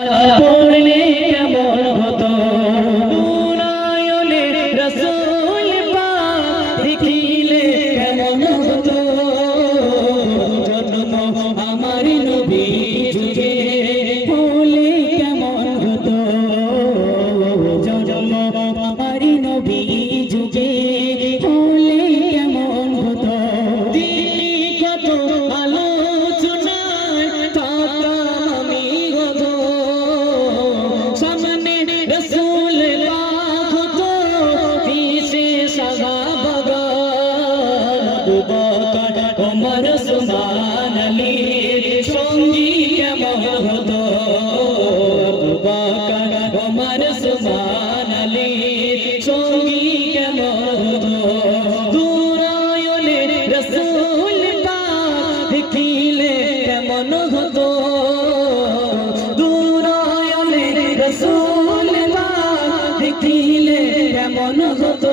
পড়লে কেমন হতো নূরায়নে রাসূল পাক দেখিলে কেমন হতো জন্ম আমার নবী যুগে হলে কেমন হতো জন্ম আমার নবী যুগে হলে কেমন হতো কত আলোচনায় থাকতাম আমি গত সামনে রাসূল পাক হতো পিছে সাহাবা আবু বকর ওমর ওসমান আলী সঙ্গী কেমন হতো আবু বকর ওমর ওসমান আলী সঙ্গী কেমন হতো নূরায়নে রাসূল পাক দেখিলে কেমন হতো নূরায়নে রাসূল পাক দেখিলে কেমন হতো